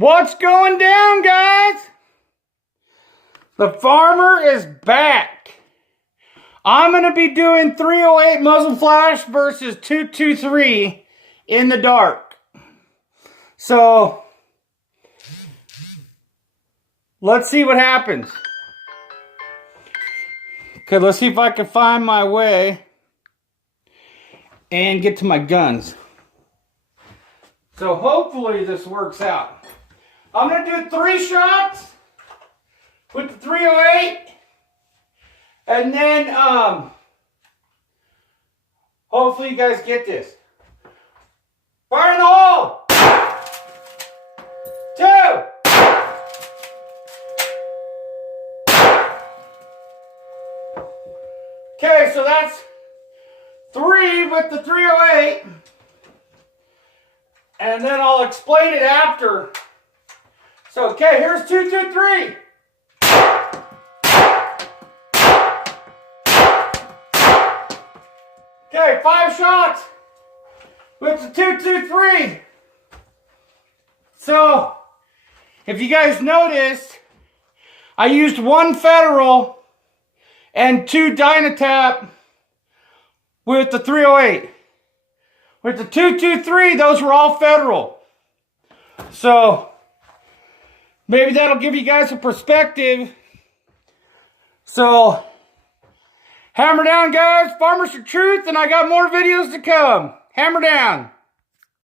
What's going down, guys? The farmer is back. I'm going to be doing 308 muzzle flash versus 223 in the dark. So, let's see what happens. Okay, let's see if I can find my way and get to my guns. So hopefully this works out. I'm going to do 3 shots with the 308. And then, hopefully you guys get this. Fire in the hole! 2! Okay, so that's 3 with the 308. And then I'll explain it after. So, okay, here's 2, 2, 3. Okay, 5 shots with the 2, 2, 3. So, if you guys noticed, I used 1 Federal and 2 dynatap with the 308. With the 223, those were all Federal. So, maybe that'll give you guys a perspective. So, hammer down, guys. Farmers for truth, and I got more videos to come. Hammer down.